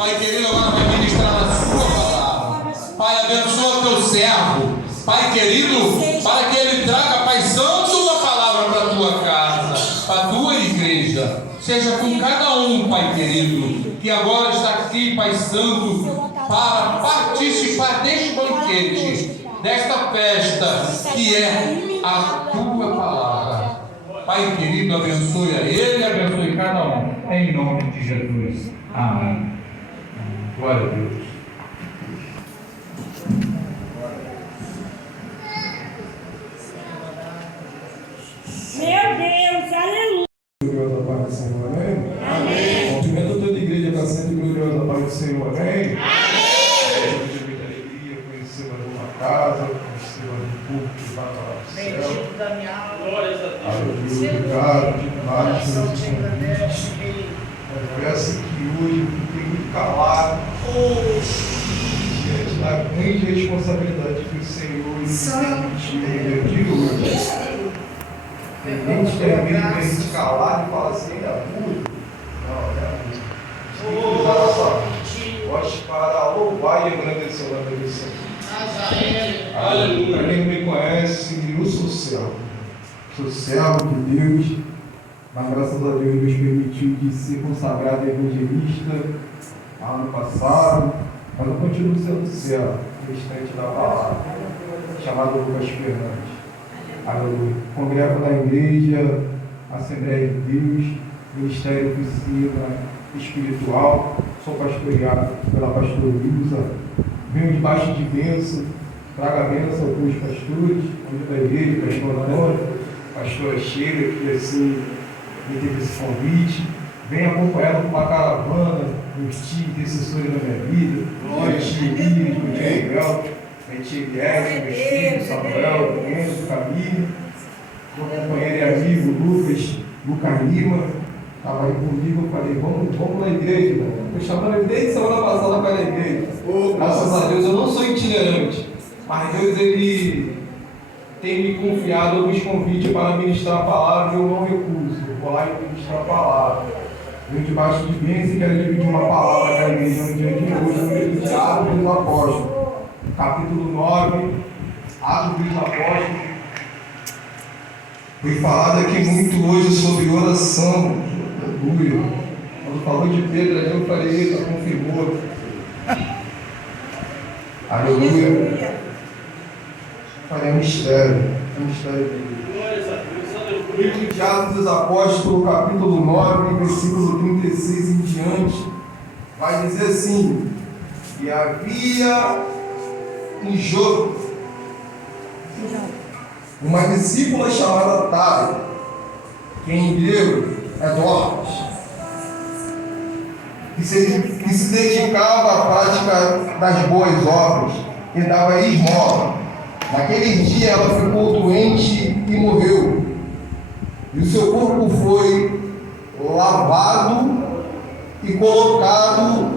Pai querido, agora vai ministrar a sua palavra. Pai, abençoa teu servo. Pai querido, para que ele traga, Pai Santo, uma palavra para a tua casa, para a tua igreja. Seja com cada um, Pai querido, que agora está aqui, Pai Santo, para participar deste banquete, desta festa, que é a tua palavra. Pai querido, abençoe a ele, abençoe cada um, em nome de Jesus. Amém. Glória a Deus. Meu Deus, aleluia. Gloriosa paz do Senhor, amém? Amém. Cumprimento toda a igreja da Santa e Gloriosa paz do Senhor, amém? Amém. Hoje é muita alegria conhecê-la numa casa, conhecê-la no culto que vai para o céu. Bendito da minha alma. Glórias a Deus. Aleluia, obrigado demais Coração pelo te convite. engrandece, rei. Eu peço que hoje eu fiquei muito calado diante da grande responsabilidade que o Senhor nos permitiu no dia de hoje. Tem gente que é meio calado e fala assim, é abuso. Não, é abuso. Tem que usar a nossa voz para louvar e engrandecer o nome do Senhor. Aleluia. Para quem me conhece, eu sou servo. Sou servo de Deus, mas graças a Deus Deus permitiu de ser consagrado evangelista ano passado, mas eu continuo sendo servo, restante da palavra, chamado Lucas Fernandes. Aleluia. Congrego na igreja, Assembleia de Deus, Ministério Oficina Espiritual, sou pastoreado pela pastora Ilza, venho debaixo de bênção, traga a bênção para os pastores, da igreja, pastor Antônio, pastora Sheila, que assim me teve esse convite, venho acompanhado por uma caravana, meus tios intercessores da minha vida, meu tio Lírio, meu tio Miguel, minha tia Eliette, meus filhos, Samuel, Enzo, Camille, meu companheiro e amigo Lucas Lima, estava aí comigo, eu falei, vamos na igreja, né? Estou chamando ele desde semana passada para ir na igreja. Graças a Deus, eu não sou itinerante, mas Deus, ele tem me confiado alguns convites para ministrar a palavra e eu não recuso. Eu vou lá e ministrar a palavra. Venho debaixo de bênção e quero dividir uma palavra da igreja no dia de hoje, no livro de Atos dos Apóstolos, capítulo 9, Atos dos Apóstolos. Foi falado aqui muito hoje sobre oração. Aleluia. Quando falou de Pedro, eu falei, eita, confirmou. Aleluia. Falei, é um mistério. É um mistério de Deus. Livro de Atos dos Apóstolos, capítulo 9, versículo 36 em diante, vai dizer assim: e havia em Jope uma discípula chamada Tabita, que em grego é Dorcas, que se dedicava à prática das boas obras e dava esmola. Naquele dia ela ficou doente e morreu, e o seu corpo foi lavado e colocado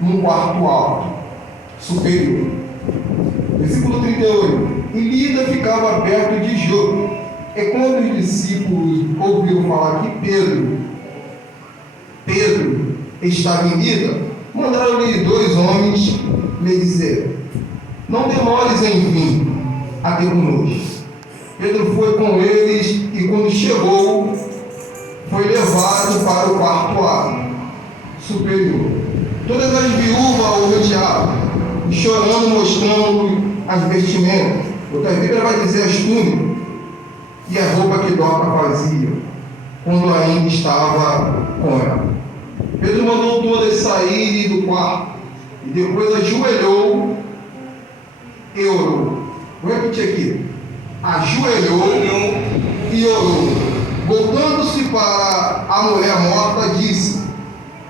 num quarto alto, superior. Versículo 38. E Lida ficava perto de Jope. E quando os discípulos ouviram falar que Pedro estava em Lida, mandaram-lhe 2 homens lhe dizer: não demores em vir até conosco. Pedro foi com eles e quando chegou, foi levado para o quarto alto, superior. Todas as viúvas o rodeavam, chorando, mostrando as vestimentas. Outra Bíblia vai dizer as túnicas e a roupa que Dorcas fazia, quando ainda estava com ela. Pedro mandou todas saírem do quarto e depois ajoelhou e orou. Vou repetir aqui. Ajoelhou e orou. Voltando-se para a mulher morta, disse: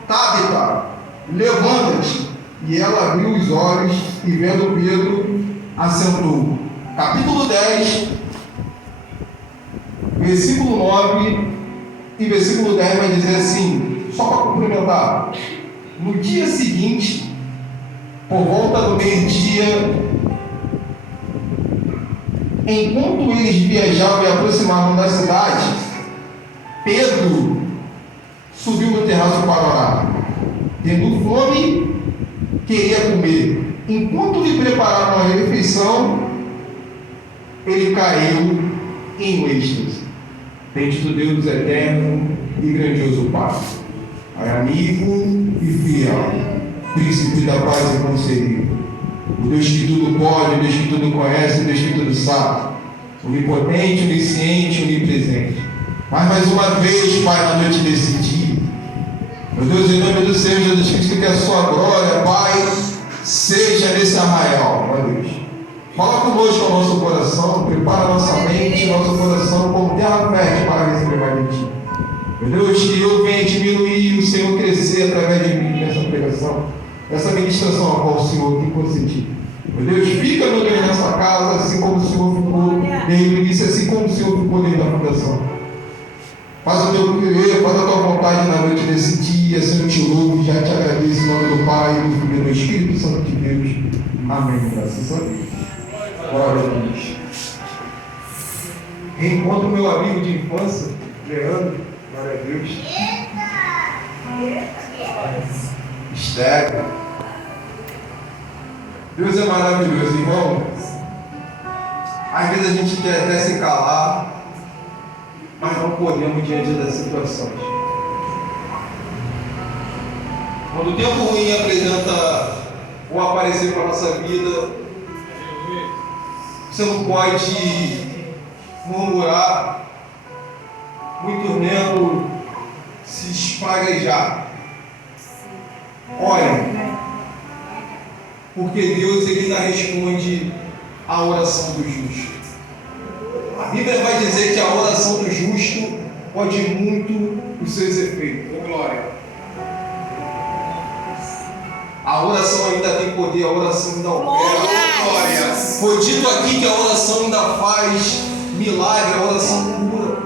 Tabita, levanta-te. E ela abriu os olhos e, vendo Pedro, assentou. Capítulo 10, versículo 9 e versículo 10 vai dizer assim, só para complementar: no dia seguinte, por volta do meio-dia, enquanto eles viajavam e aproximavam da cidade, Pedro subiu no terraço para orar. Tendo fome, queria comer. Enquanto lhe preparavam a refeição, ele caiu em um êxtase. Bendito Deus eterno e grandioso Pai, amigo e fiel, príncipe da paz e conselheiro, o Deus que tudo pode, o Deus que tudo conhece, o Deus que tudo sabe, onipotente, onisciente, onipresente. Mas mais uma vez, Pai, na noite desse dia, meu Deus, em nome do Senhor Jesus Cristo, que a sua glória, Pai, seja nesse arraial, meu Deus. Fala conosco ao nosso coração, prepara nossa mente, nosso coração como terra fértil para receber mais de Ti. Meu Deus, que eu venha diminuir e o Senhor crescer através de mim nessa pregação, nessa ministração a qual o Senhor tem concedido. Meu Deus, fica no meio dessa casa, assim como o Senhor ficou desde o início, assim como o Senhor ficou desde a fundação. Faz o teu querer, faz a tua vontade na noite desse dia, Senhor, te louvo, já te agradeço em nome do Pai, do Filho e do Espírito Santo de Deus. Amém. Graças a Deus. Glória a Deus. Reencontro meu amigo de infância, Leandro, glória a Deus. Esther. Deus é maravilhoso, irmão. Às vezes a gente quer até se calar, mas não podemos diante das situações. Quando o tempo ruim apresenta ou aparecer para a nossa vida, você não pode murmurar, muito menos se esparejar. Olha, porque Deus ele não responde à oração do justo. A Bíblia vai dizer que a oração do justo pode muito os seus efeitos. Oh, glória! A oração ainda tem poder, a oração ainda opera. Glória! Foi dito aqui que a oração ainda faz milagre, a oração cura.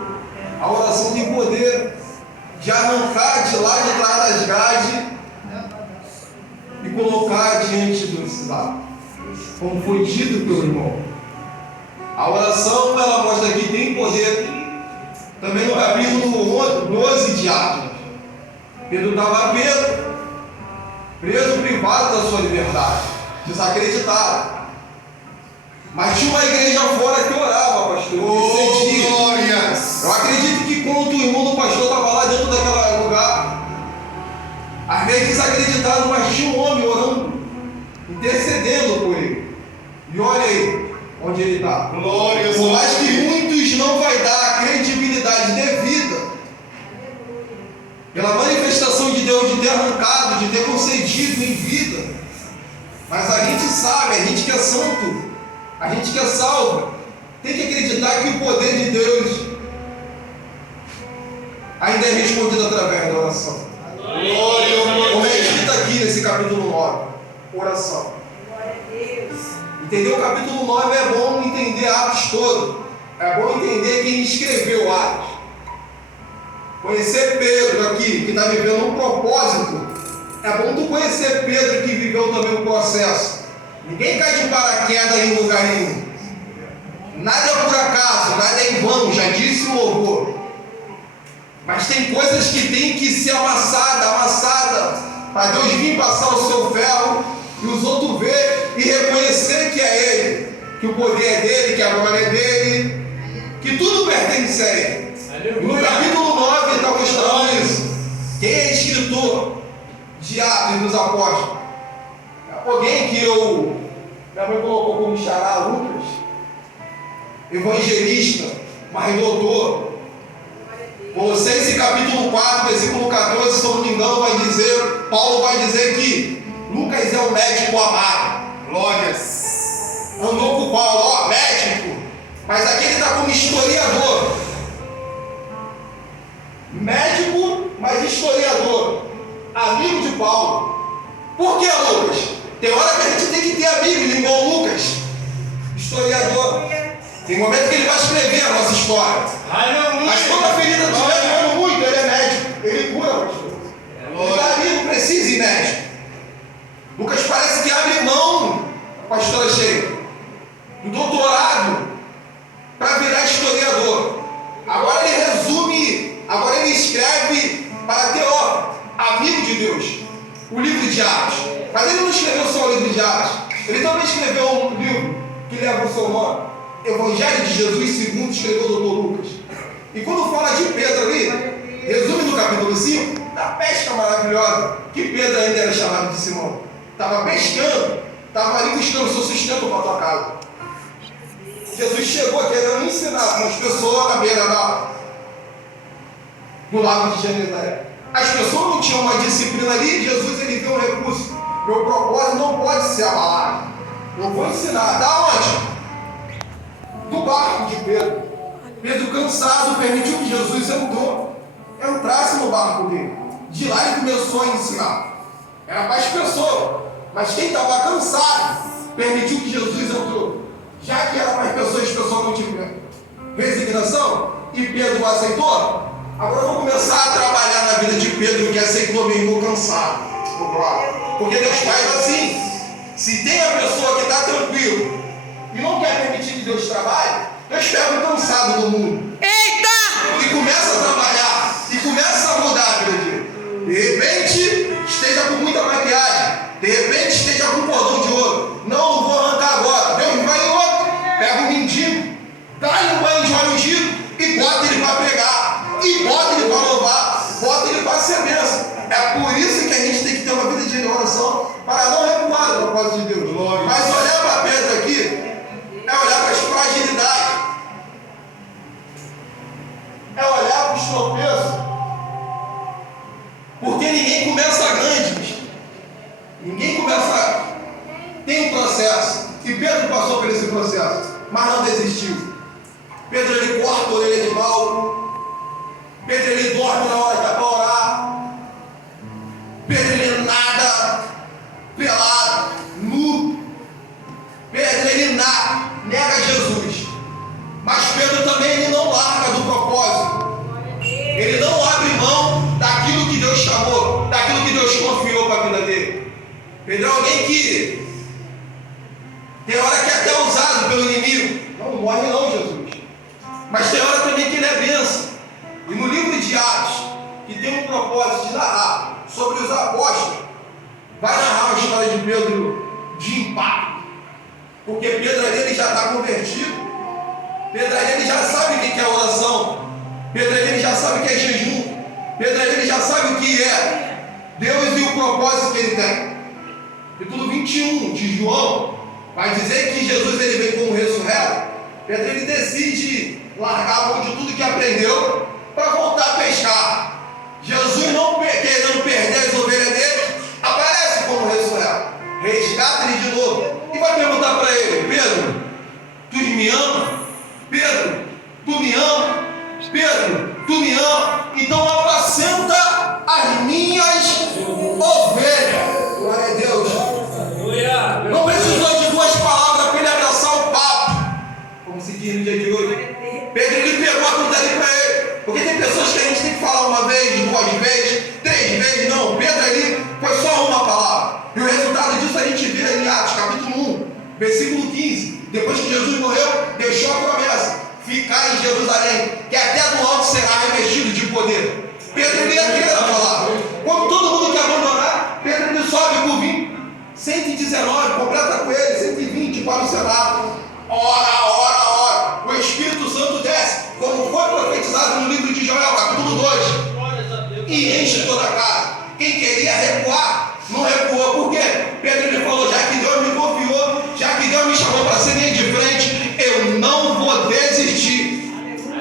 A oração tem poder de arrancar de lá de trás das grades e colocar diante do cidadão, como foi dito pelo irmão. A oração, ela mostra que tem poder. Também no capítulo 12 de Atos, Pedro estava preso, privado da sua liberdade, desacreditado. Mas tinha uma igreja fora que orava, pastor. Eu acredito que quando o irmão do pastor estava lá dentro daquele lugar, às vezes desacreditado, mas tinha um homem orando, intercedendo por ele. E olha aí onde ele está. Por mais que muitos não vai dar a credibilidade devida pela manifestação de Deus de ter arrancado, de ter concedido em vida, mas a gente sabe, a gente que é santo, a gente que é salvo, tem que acreditar que o poder de Deus ainda é respondido através da oração. Como é escrito aqui nesse capítulo 9, oração. Entender o capítulo 9 é bom entender Atos todo. É bom entender quem escreveu Atos. Conhecer Pedro aqui, que está vivendo um propósito. É bom tu conhecer Pedro, que viveu também um processo. Ninguém cai de paraquedas em lugar nenhum. Nada é por acaso, nada é em vão, já disse o louvor. Mas tem coisas que tem que ser amassada, para Deus vir passar o seu ferro e os outros ver e reconhecer que é Ele, que o poder é dele, que a glória é dele, que tudo pertence a Ele. No capítulo 9 está mostrando isso. Quem é escritor de Atos dos Apóstolos? Alguém que minha mãe colocou como xará, Lucas, evangelista, mas doutor. Colossenses capítulo 4, versículo 14, se eu não me engano, Paulo vai dizer que Lucas é um médico amado. Glórias. Andou com Paulo, médico, mas aqui ele está como historiador. Médico, mas historiador. Amigo de Paulo. Por que, Lucas? Tem hora que a gente tem que ter amigo, igual Lucas. Historiador. Tem momento que ele vai escrever a nossa história. Mas quando a ferida estiver doendo muito, ele é médico. Ele cura, pastor. Ele está amigo, precisa ir médico. Lucas parece que abre mão, pastora Sheila, do doutorado para virar historiador. Agora ele resume, agora ele escreve para ter, amigo de Deus. Atos. Mas ele não escreveu só o livro de Atos. Ele também escreveu um livro que leva o seu nome, Evangelho de Jesus segundo escreveu o Dr. Lucas. E quando fala de Pedro ali, resume no capítulo 5, da pesca maravilhosa, que Pedro ainda era chamado de Simão. Estava pescando, estava ali buscando o seu sustento para a tua casa. Jesus chegou querendo ensinar umas pessoas na beira do lago de Genezaré. As pessoas não tinham uma disciplina ali, Jesus ele deu um recurso. Meu propósito não pode ser abalado. Eu vou ensinar. Da onde? Do barco de Pedro. Pedro, cansado, permitiu que Jesus entrasse no barco dele. De lá ele começou a ensinar. Era para as pessoas. Mas quem estava cansado, permitiu que Jesus entrou. Já que era para as pessoas não tiveram resignação, e Pedro aceitou, agora vamos começar a trabalhar na vida de Pedro, que aceitou mesmo cansado. Porque Deus faz assim. Se tem a pessoa que está tranquilo e não quer permitir que Deus trabalhe, Deus pega um cansado do mundo. Eita! E começa a trabalhar, e começa a mudar a vida dele. De repente, esteja com muita maquiagem, de repente, esteja com um cordão de ouro. Não vou arrancar agora. Deus vai em outro, pega um mendigo, dá-lhe um banho de óleo ungido e bota ele para pregar, e bota ele para louvar, bota ele para ser bênção. É por isso que a gente tem que ter uma vida de oração para não recuar do propósito de Deus. Mas olhar para Pedro aqui é olhar para as fragilidades, é olhar para os tropeços, porque ninguém começa grande, ninguém começa. Tem um processo, e Pedro passou por esse processo, mas não desistiu. Pedro ele corta a orelha de mal, Pedro ele dorme na hora que é para orar. Pedro ele nada pelado, nu. Pedro ele nega Jesus. Mas Pedro também ele não larga do propósito. Ele não abre mão daquilo que Deus chamou, daquilo que Deus confiou para a vida dele. Pedro é alguém que tem hora que é até usado pelo inimigo. Não morre não, Jesus. Mas tem hora também que ele é bênção. E no livro de Atos, que tem um propósito de narrar sobre os apóstolos, vai narrar uma história de Pedro de impacto. Porque Pedro ali ele já está convertido. Pedro ali ele já sabe o que é oração. Pedro ali ele já sabe o que é jejum. Pedro ali ele já sabe o que é Deus e o propósito que ele tem. Capítulo 21 de João vai dizer que Jesus ele vem como ressurreto. Pedro ele decide largar a mão de tudo que aprendeu para voltar a pescar. Jesus, não querendo perder as ovelhas dele, aparece como ressurreto, resgata ele de novo e vai perguntar para ele: Pedro, tu me ama? Pedro, tu me ama? Pedro, tu me ama? Então apacenta as minhas ovelhas. Glória a Deus. Não precisou de duas palavras para ele abraçar o papo, como se diz no dia de hoje. Pedro ele pegou aquilo dali para ele. Porque tem pessoas que a gente tem que falar uma vez, duas vezes, três vezes. Não, Pedro ali foi só uma palavra. E o resultado disso a gente vê em Atos, capítulo 1, versículo 15. Depois que Jesus morreu, deixou a promessa: ficar em Jerusalém, que até do alto será revestido de poder. Pedro ele ia querer falar. Quando todo mundo quer abandonar, Pedro ele sobe por 119, completa com ele, 120 para o Senado. Ora. O Espírito Santo desce, como foi profetizado no livro de Joel, capítulo 2, e enche toda a casa. Quem queria recuar, não recuou. Por quê? Pedro ele falou: já que Deus me confiou, já que Deus me chamou para ser linha de frente, eu não vou desistir.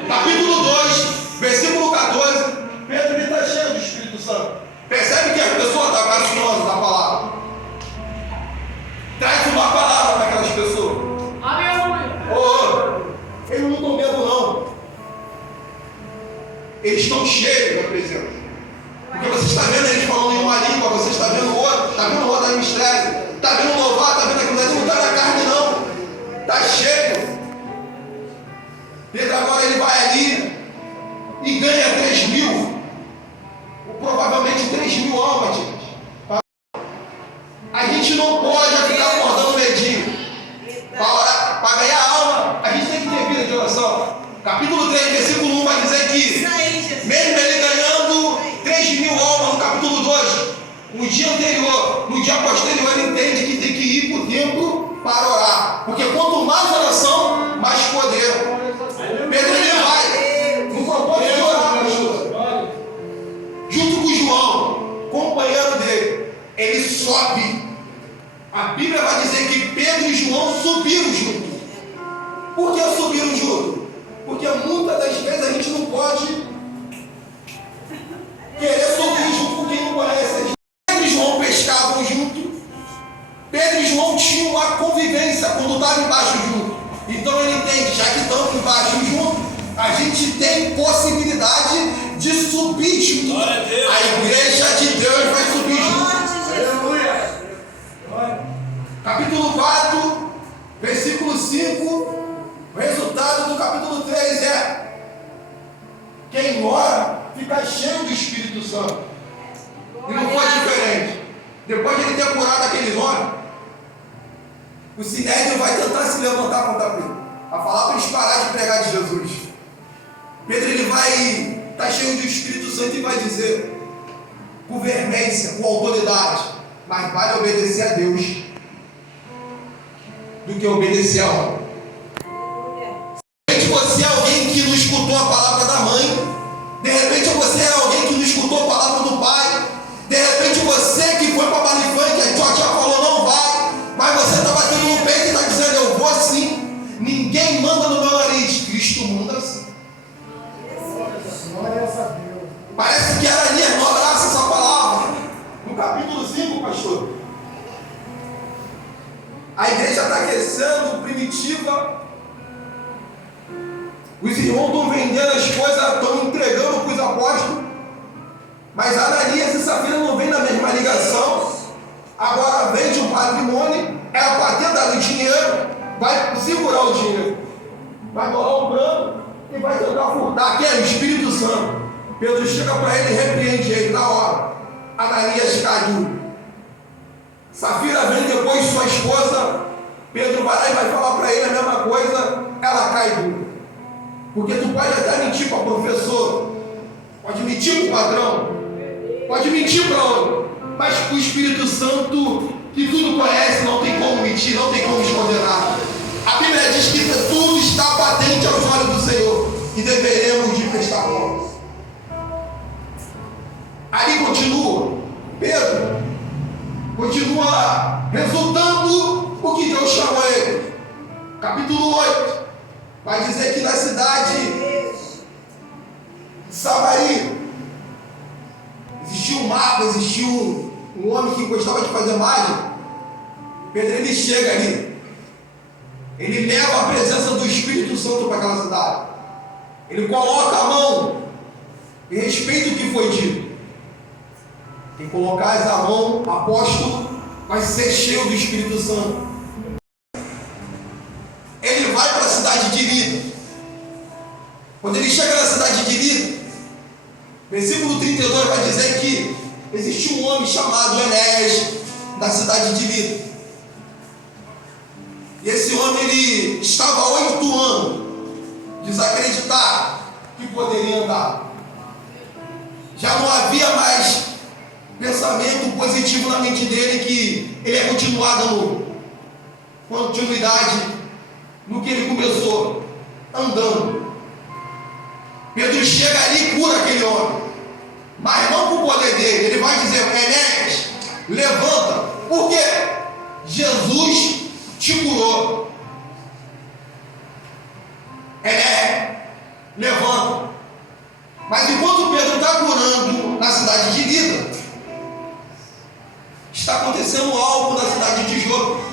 Capítulo 2, versículo 14. Pedro ele está cheio do Espírito Santo. Percebe que a pessoa está carinhosa da palavra. Traz uma palavra para aquelas pessoas. Eles não estão vendo não. Eles estão cheios da presença. Porque você está vendo eles falando em uma língua, você está vendo outro, está vendo outro da mistério, está vendo louvado, está vendo aquilo ali, não está na carne não. Está cheio. Pedro agora ele vai ali e ganha 3.000. Provavelmente 3.000 almas, gente. A gente não pode ficar acordando medinho. Para ganhar alma, a gente tem que ter vida de oração. Capítulo 3, versículo 1 vai dizer que, mesmo ele ganhando 3.000 almas no capítulo 2, um dia anterior, no dia posterior, ele entende que tem que ir para o templo para orar. Porque quanto mais oração, mais poder. Pedro ele vai no propósito de orar, pastor. Junto com João, companheiro dele, ele sobe. A Bíblia vai dizer que Pedro e João subiram juntos. Por que subiram juntos? Porque muitas das vezes a gente não pode querer subir junto com quem não conhece. Pedro e João pescavam junto. Pedro e João tinham uma convivência quando estavam embaixo junto. Então ele entende, já que estamos embaixo junto, a gente tem possibilidade de subir junto. A igreja de Deus vai subir junto. Aleluia. Capítulo 4, versículo 5. O resultado do capítulo 3 é: quem ora fica cheio do Espírito Santo. E não foi diferente. Depois de ele ter curado aquele homem, o Sinédrio vai tentar se levantar contra Pedro, a falar para eles parar de pregar de Jesus. Pedro ele vai estar cheio do Espírito Santo e vai dizer com veemência, com autoridade: mas vale obedecer a Deus do que obedecer a homem. De repente você é alguém que não escutou a palavra da mãe. De repente você é alguém que não escutou a palavra do pai. De repente você que foi para a Balifã, que a tia falou não vai, mas você está batendo no peito e está dizendo eu vou sim. Ninguém manda no meu nariz, Cristo manda sim. Parece que era ali, não abraça essa palavra. No capítulo 5, pastor, a igreja está crescendo, primitiva. Os irmãos estão vendendo as coisas, estão entregando para os apóstolos. Mas Ananias e Safira não vem na mesma ligação. Agora vende um patrimônio, é para ter dado dinheiro, vai segurar o dinheiro, vai doar o branco e vai tentar furtar. Aqui é o Espírito Santo. Pedro chega para ele e repreende ele na hora. Ananias caiu. Safira vem depois sua esposa. Pedro vai lá e vai falar para ele a mesma coisa. Ela cai dura. Porque tu pode até mentir para o professor, pode mentir para o patrão, pode mentir para outro, mas o Espírito Santo, que tudo conhece, não tem como mentir, não tem como esconder nada. A Bíblia diz que tudo está patente aos olhos do Senhor e deveremos de prestar contas. Ali continua, Pedro continua resultando o que Deus chamou ele. Capítulo 8 vai dizer que na cidade de Samaria existia um mago, existia um homem que gostava de fazer mágica. Pedro ele chega ali, ele leva a presença do Espírito Santo para aquela cidade, ele coloca a mão e respeita o que foi dito. Quem colocais a mão, apóstolo, vai ser cheio do Espírito Santo. Ele vai para a cidade de Lida. Quando ele chega na cidade de Lida, versículo 32 vai dizer que existe um homem chamado Enéas na cidade de Lida. E esse homem ele estava há 8 anos desacreditado que poderia andar. Já não havia mais pensamento positivo na mente dele que ele é continuado no continuidade no que ele começou andando. Pedro chega ali e cura aquele homem, mas não com o poder dele. Ele vai dizer: Enéas, levanta, porque Jesus te curou. Enéas, levanta. Mas enquanto Pedro está curando na cidade de Lida, está acontecendo algo na cidade de Jope.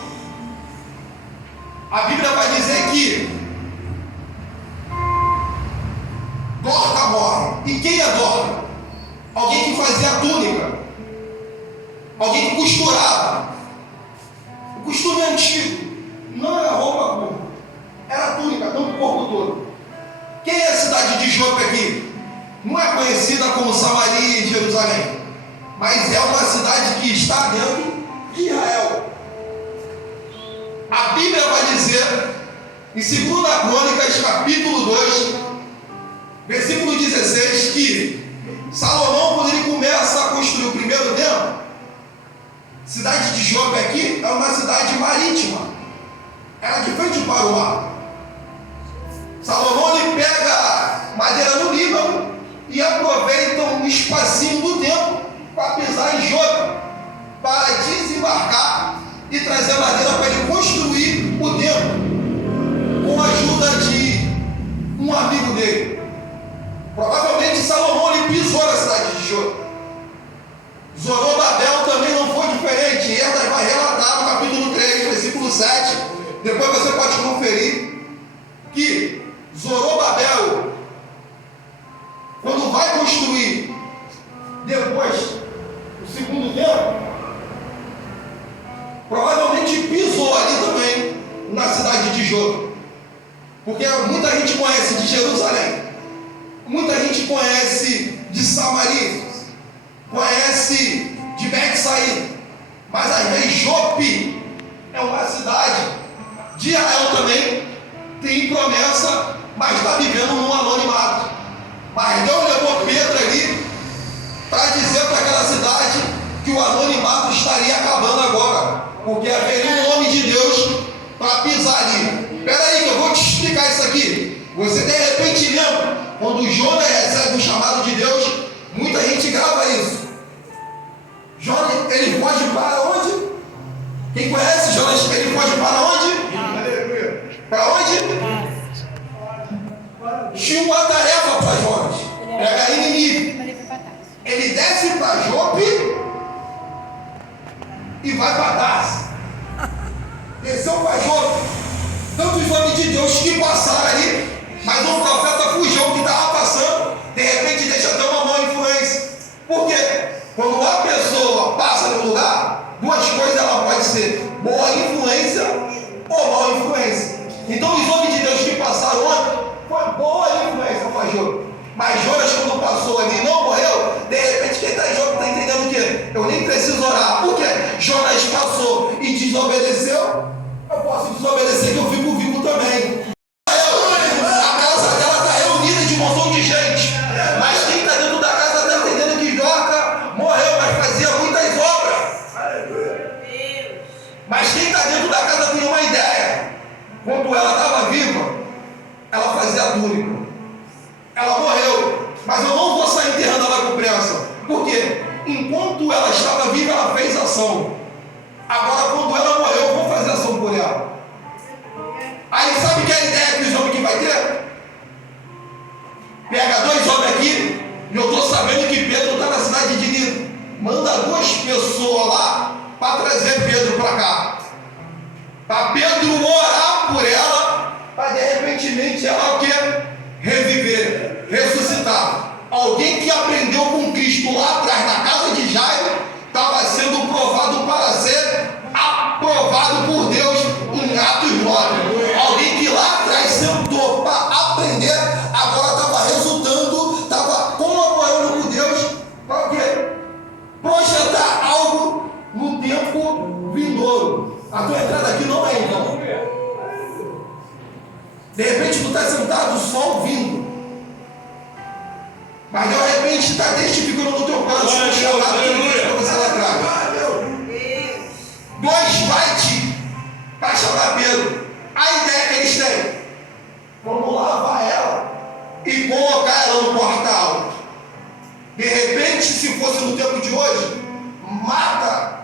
A Bíblia vai dizer que Dorca morre. E quem é Dorca? Alguém que fazia a túnica, alguém que costurava. O costume antigo não era roupa curta, era túnica, não o corpo todo. Quem é a cidade de Jope aqui? Não é conhecida como Samaria e Jerusalém, mas é uma cidade que está dentro de Israel. A Bíblia vai dizer em 2 Crônicas, capítulo 2, versículo 16, que Salomão, quando ele começa a construir o primeiro templo, cidade de Jope aqui é uma cidade marítima. Ela de frente para o mar. Salomão ele pega madeira no Líbano e aproveita um espacinho do tempo para pisar em Jope, para desembarcar e trazer madeira para ele construir o templo, com a ajuda de um amigo dele. Provavelmente Salomão ele pisou na cidade de Jope. Zorobabel também não foi diferente. Esdras vai relatar no capítulo 3, versículo 7. Depois você pode conferir que Zorobabel, quando vai construir depois o segundo templo, provavelmente pisou ali também na cidade de Jope, porque muita gente conhece de Jerusalém, muita gente conhece de Samaria, conhece de Betsaída, mas às vezes Jope é uma cidade de Israel também, tem promessa, mas está vivendo num anonimato. Mas Deus levou Pedro ali para dizer para aquela cidade que o anonimato estaria acabando agora, porque haveria um homem de Deus para pisar ali. Espera aí que eu vou te explicar isso aqui. Você de repente lembra, quando Jonas recebe um chamado de Deus, muita gente grava isso. Jonas, ele foge para onde? Quem conhece Jonas, ele foge para onde? Para onde? Tinha uma tarefa para Jonas. Pega Nínive. Ele desce para Jope e vai para Tarsis. Desceu para Jope. Tantos homens de Deus que passaram ali, mas um profeta fugiu que estava passando, de repente deixa até uma má influência. Por quê? Quando uma pessoa passa no lugar, duas coisas ela pode ser: boa influência ou má influência. Então os homens de Deus que passaram ontem foi boa influência para Jope. Mas Jonas, quando passou ali e não morreu, de repente quem está em Jope está entendendo o quê? Eu nem preciso orar. Por quê? Jonas passou e desobedeceu. Eu posso desobedecer que eu fico vivo também. A casa dela está reunida de um montão de gente. Mas quem está dentro da casa está entendendo que Joca morreu, mas fazia muitas obras. Mas quem está dentro da casa tem uma ideia. Quando ela estava viva, ela fazia túnica. Ela morreu, mas eu não vou sair enterrando ela com pressa. Por quê? Enquanto ela estava viva, ela fez ação. Agora, quando ela morreu, eu vou fazer ação por ela. Aí sabe que a ideia que os homens que vai ter? Pega dois homens aqui, e eu estou sabendo que Pedro está na cidade de Nínive. Manda duas pessoas lá para trazer Pedro para cá. Para Pedro orar por ela, para de repente ela o quê? Reviver, ressuscitar. Alguém que aprendeu com Cristo lá atrás, na casa de Jairo, estava sendo provado para ser aprovado por Deus em Atos 9. Alguém que lá atrás sentou para aprender, agora estava resultando, estava colaborando com Deus para o quê? Projetar algo no tempo vindouro. A tua entrada aqui não é então. De repente tu está sentado só ouvindo, mas de repente está testificando no teu coração o chamado que Deus para você lá atrás. Dois vai-te para chamar Pedro. A ideia que eles têm: vamos lavar ela e colocar ela no portal. De repente, se fosse no tempo de hoje, mata,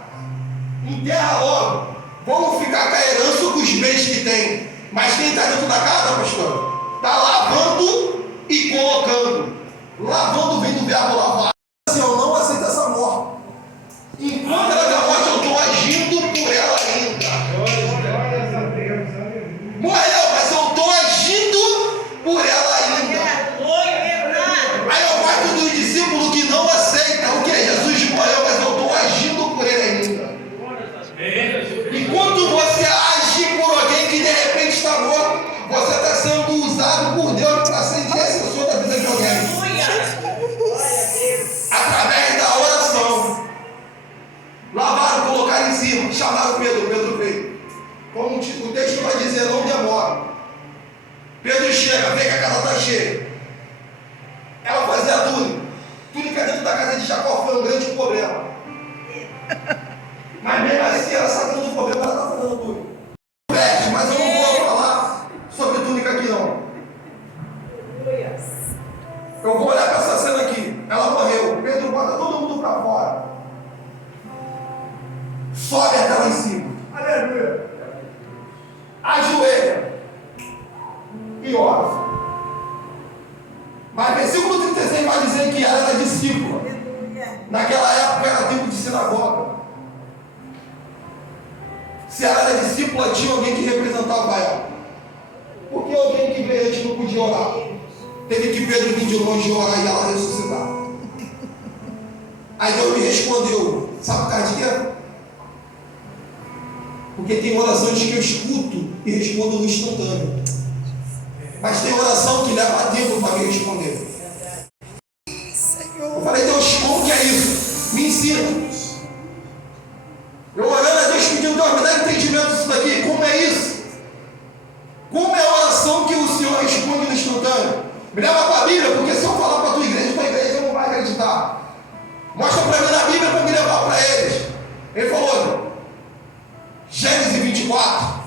enterra logo. Vamos ficar com a herança com os bens que tem. Mas quem está dentro da casa, pastor, está lavando e colocando. Lavando vem do verbo lavar. Se eu não aceito essa morte, enquanto ela está morte, eu estou agindo por ela ainda. Morreu, mas eu estou agindo por ela ainda. Aí eu gosto dos discípulos que não aceitam o que é Jesus morreu, mas eu estou agindo por ele ainda. Enquanto você age por alguém que de repente está morto, você está sendo usado por Deus para ser intercessor da vida de alguém. Através da oração. Lavaram, colocaram em cima, chamaram Pedro. Pedro veio. Como o texto vai dizer, não demora. Pedro chega, vê que a casa está cheia. Ela fazia a túnica. Túnica dentro da casa de Jacó foi um grande problema. Mas assim, ela sacando do problema, ela está falando tudo. Veste, mas eu não vou falar sobre túnica aqui não. Eu vou olhar para essa cena aqui. Ela morreu. Pedro bota todo mundo para fora. Sobe até lá em cima. Aleluia. Ajoelha. E ora. Mas versículo 36 vai dizer que ela era discípula. Naquela época era tempo de sinagoga. Se ela era discípula, tinha alguém que representava ela. Por que alguém que veio antes não podia orar? Teve que Pedro vir de longe orar e ela ressuscitar. Aí Deus me respondeu, sabe por causa de quê? Porque tem orações que eu escuto e respondo no instantâneo. Mas tem oração que leva tempo para me responder. Eu falei, Deus, como que é isso? Me ensina. Eu orando a Deus pedindo, Deus, me dá entendimento disso daqui. Como é isso? Como é a oração que o Senhor responde no instantâneo? Me leva para a Bíblia, porque se eu falar para a tua igreja não vai acreditar. Mostra para mim na Bíblia para me levar para eles. Ele falou, Gênesis 24.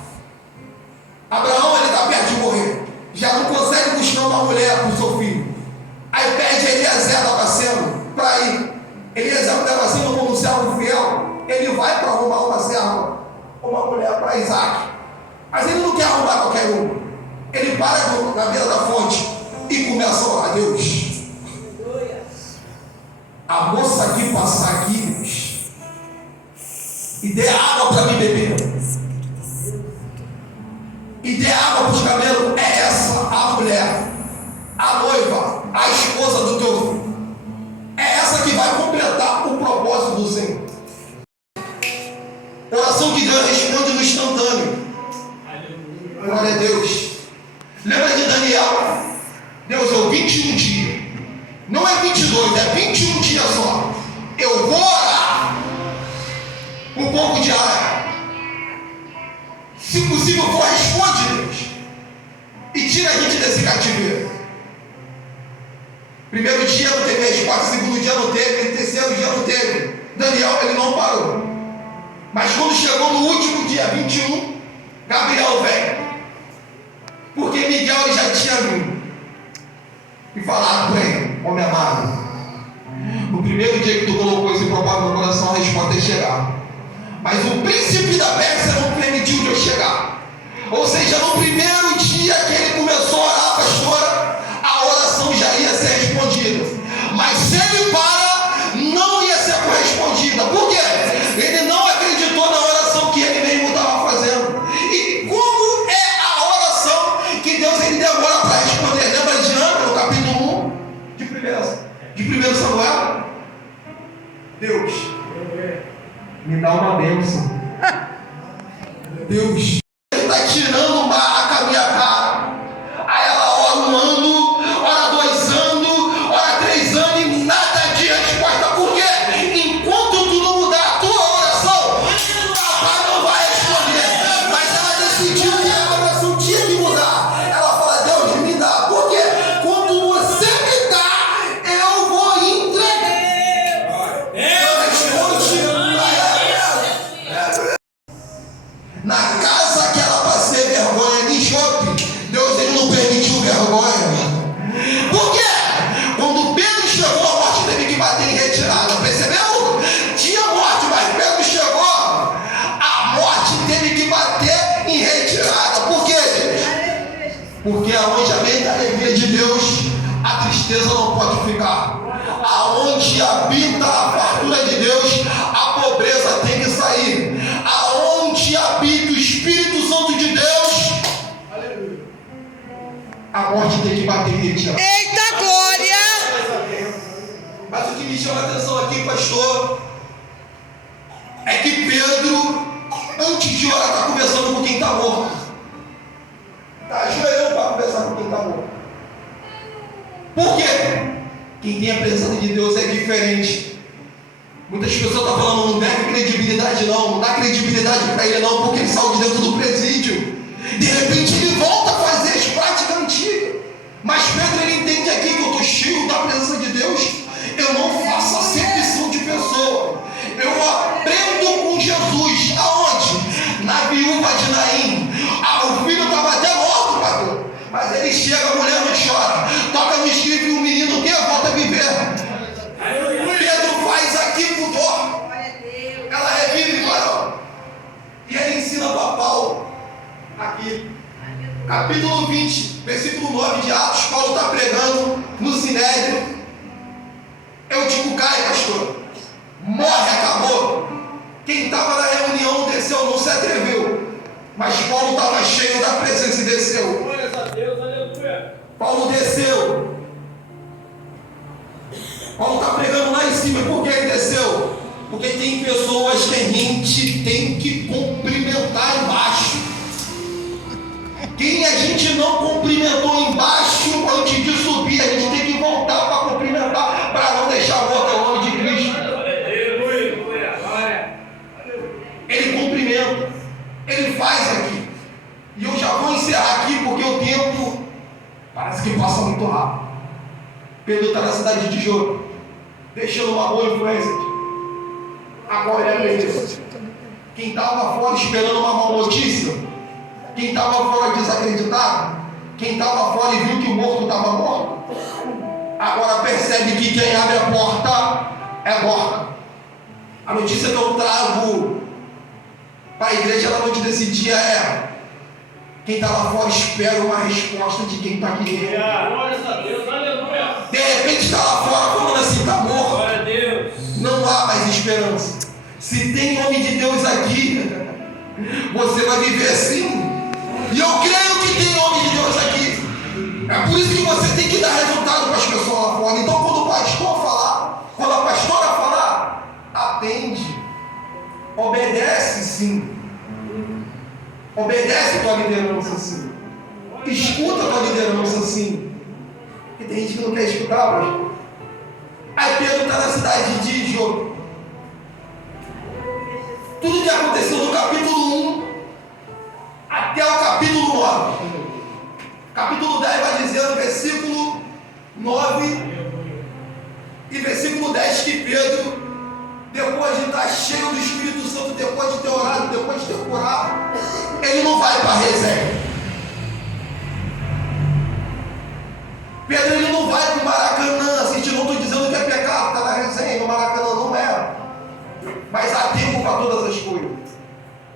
Abraão, ele está perto de morrer. Já não consegue buscar uma mulher para o seu filho. Aí pede Eliezer da Bacena para ir. Eliezer da Bacena, como servo fiel, ele vai para arrumar uma serva, uma mulher para Isaac. Mas ele não quer arrumar qualquer uma. Ele para na beira da fonte e começa a orar. Deus, a moça aqui passar aqui, Deus, e dê água para mim beber. E dê água para os camelos. É essa a mulher, a noiva, a esposa do teu filho. É essa que vai completar o propósito do Senhor. Oração que Deus responde no instantâneo. Glória a Deus. Lembra de Daniel? Deus, eu 21 dias. Não é 22, é 21 dias só. Eu vou orar um pouco de água. Se possível for, responde, Deus. E tira a gente desse cativeiro. Primeiro dia não teve resposta, segundo dia não teve, terceiro dia não teve. Daniel, ele não parou. Mas quando chegou no último dia, 21, Gabriel veio. Porque Miguel ele já tinha vindo. E falado para ele, homem amado, no primeiro dia que tu colocou esse propósito no coração, a resposta é chegar. Mas o príncipe da Pérsia não permitiu de eu chegar. Ou seja, no primeiro dia que ele começou a orar, pastora, a oração já ia ser respondida. Mas se ele para, não ia ser correspondida. Por quê? Ele não acreditou na oração que ele mesmo estava fazendo. E como é a oração que Deus ele demora para responder? Lembra de Ana, no capítulo 1 de 1 Samuel? Deus, me dá uma bênção. Deus, ele está tirando o mar com a minha cara. Aí ela ora um ano, ora 2 anos, ora 3 anos e nada de resposta. Por quê? Enquanto tu não mudar a tua oração, papai não vai responder. Mas ela decidiu que a oração tinha que mudar. Ela fala, Deus, me dá. Por quê? Quando você me dá, eu vou entregar. Eu respondi para ela. Na casa que ela passei vergonha, em chope, Deus ele não permitiu vergonha. Por quê? Quando Pedro chegou, a morte teve que bater em retirada. Percebeu? Tinha morte, mas Pedro chegou, a morte teve que bater em retirada. Por quê? Porque aonde além da alegria de Deus, a tristeza não pode ficar. Aonde habita a fartura de Deus, a pobreza tem que sair. Aonde habita o Espírito Santo de Deus, a morte tem que bater em retirada. Eita glória! Mas o que me chama a atenção aqui, pastor, é que Pedro, antes de orar, está conversando com quem está morto. Está ajoelhando para conversar com quem está morto. Por quê? Quem tem a presença de Deus é diferente. Muitas pessoas estão falando, não deve credibilidade não dá credibilidade para ele não, porque ele saiu de dentro do presídio. De repente ele volta a fazer as práticas antigas. Mas Pedro ele entende aqui que eu estou cheio da presença de Deus. Eu não faço acepção de pessoa. Eu aprendo com Jesus. Mas ele chega, a mulher não chora. Toca no escrito e o menino o quê? Volta a viver. Pedro faz aqui com dor. Ela revive, varão. E ele ensina para Paulo. Aqui. Capítulo 20, versículo 9 de Atos. Paulo está pregando no Sinédrio. Eutico cai, pastor. Morre, acabou. Quem estava na reunião não desceu, não se atreveu. Mas Paulo estava cheio da presença e desceu. Glórias a Deus, aleluia. Paulo desceu. Paulo está pregando lá em cima. Por que ele desceu? Porque tem pessoas que a gente tem que cumprimentar embaixo. Quem a gente não cumprimentou embaixo, antes de subir, a gente tem que voltar para cumprimentar, para não deixar morto o nome de Cristo. Ele cumprimenta, ele faz aqui. E eu já vou encerrar aqui porque o tempo parece que passa muito rápido. Pedro está na cidade de Jope, deixando uma boa influência. Agora é a beleza. Quem estava fora esperando uma má notícia, quem estava fora desacreditado, quem estava fora e viu que o morto estava morto, agora percebe que quem abre a porta é morta. A notícia que eu trago para a igreja na noite desse dia é: quem está lá fora espera uma resposta de quem está aqui dentro. Glórias a Deus, aleluia. De repente está lá fora falando assim, está morto. Glória a Deus. Não há mais esperança. Se tem nome de Deus aqui, você vai viver assim. E eu creio que tem nome de Deus aqui. É por isso que você tem que dar resultado para as pessoas lá fora. Então quando o pastor falar, quando a pastora falar, atende. Obedece sim. Obedece a tua liderança sim. Escuta a tua liderança sim. Porque tem gente que não quer escutar, pastor. Aí Pedro está na cidade de Jope. Tudo que aconteceu no capítulo 1 até o capítulo 9. Capítulo 10 vai dizer no versículo 9 e versículo 10 que Pedro, depois de estar cheio do Espírito Santo, depois de ter orado, depois de ter curado, ele não vai para a resenha. Pedro ele não vai para o Maracanã. Assim, não estou dizendo que é pecado, está na resenha, no Maracanã não é. Mas há tempo para todas as coisas.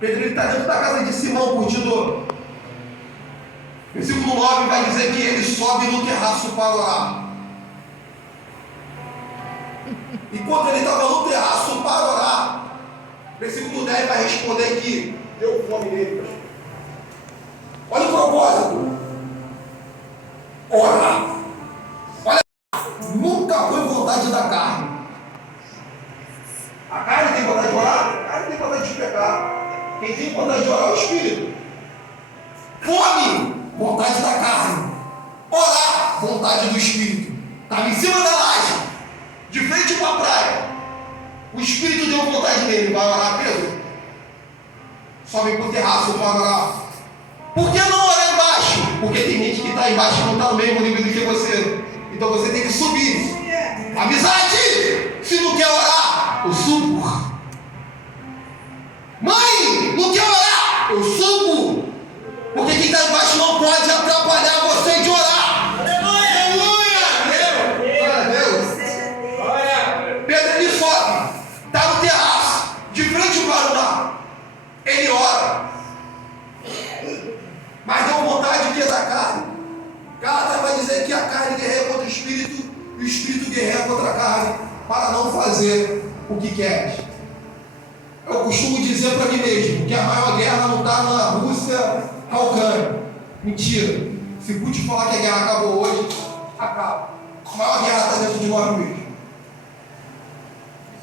Pedro está dentro da casa de Simão, curtindo. Versículo 9 vai dizer que ele sobe no terraço para orar. E quando ele estava no terraço para orar, versículo 10 vai responder que deu fome nele. Olha o propósito. Orar. Olha, nunca foi vontade da carne. A carne tem vontade de orar? A carne tem vontade de pecar. Quem tem vontade de orar é o Espírito. Fome, vontade da carne. Orar, vontade do Espírito. Estava em cima da laje, de frente para a praia. O Espírito deu vontade dele. Vai orar, Pedro? Sobe para o terraço para orar. Por que não orar embaixo? Porque tem gente que está embaixo e não está no mesmo nível do que você. Então você tem que subir. Amizade! Se não quer orar, eu subo. Mãe, não quer orar? Eu subo. Porque quem está embaixo não pode atrapalhar você de orar. Aleluia! Glória a Deus. Pedro ele sobe. Está no terraço, de frente para o mar. Ele ora. Mas deu vontade de que da carne. Gálatas vai dizer que a carne guerreia contra o Espírito e o Espírito guerreia contra a carne para não fazer o que queres. Eu costumo dizer para mim mesmo que a maior guerra não está na Rússia, na Ucrânia. Mentira. Se Putin falar que a guerra acabou hoje, acaba. A maior guerra está dentro de nós mesmos.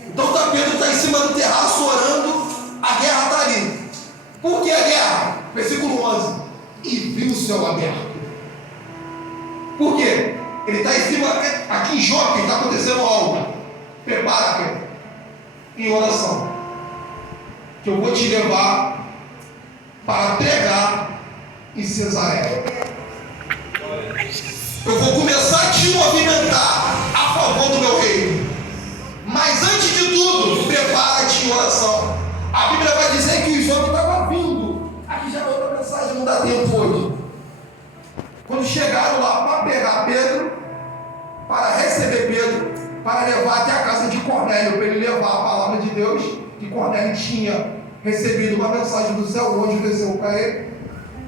Então Pedro está em cima do terraço orando, a guerra está ali. Por que a guerra? Versículo 11. E viu o céu aberto. Por quê? Ele está em cima, aqui em Jope está acontecendo algo. Prepara, Pedro, em oração, que eu vou te levar para pregar em Cesareia. Eu vou começar a te movimentar a favor do meu reino. Mas antes de tudo, prepara-te em oração. A Bíblia vai dizer que os homens estavam vindo. Aqui já é outra mensagem, não dá tempo hoje. Quando para levar até a casa de Cornélio, para ele levar a palavra de Deus, que Cornélio tinha recebido uma mensagem do céu, o anjo desceu para ele.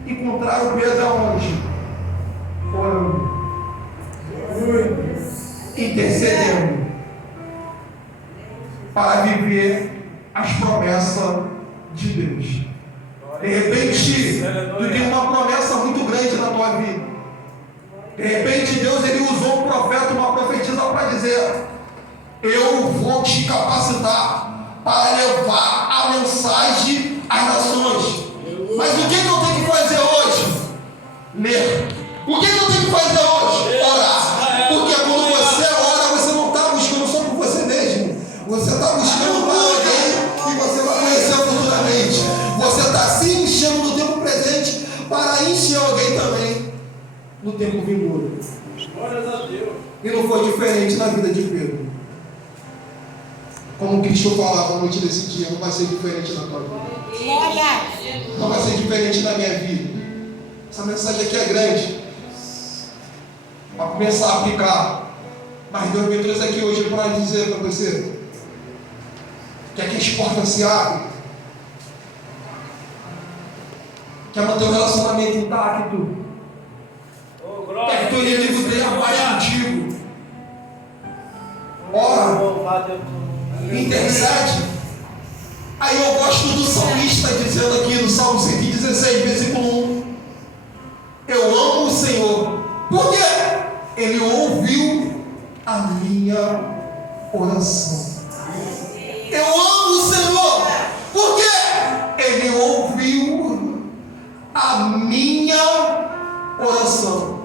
Encontraram Pedro aonde? Orando, intercedendo, para viver as promessas de Deus. De repente, tu tem uma promessa muito grande na tua vida. De repente, Deus ele usou um profeta, uma profetisa para dizer: eu vou te capacitar para levar a mensagem às nações. Mas o que eu tenho que fazer hoje? Ler. O que eu tenho que fazer hoje? Orar. Porque quando você ora, você não está buscando só por você mesmo. Você está buscando para alguém que você vai conhecer futuramente. Você está se enchendo no tempo presente para encher alguém também no tempo vindouro. Glórias a Deus. E não foi diferente na vida de Pedro. Como Cristo falava noite desse dia, não vai ser diferente na tua vida. Glória. Não vai ser diferente na minha vida. Essa mensagem aqui é grande para começar a aplicar. Mas Deus me trouxe aqui hoje para dizer para você que aqui as portas se abrem, quer manter o relacionamento intacto, quer que o inimigo tenha paz contigo. Ora, intercede. Aí eu gosto do salmista dizendo aqui no Salmo 116, versículo 1: eu amo o Senhor, porque Ele ouviu a minha oração. Eu amo o Senhor, porque Ele ouviu a minha oração.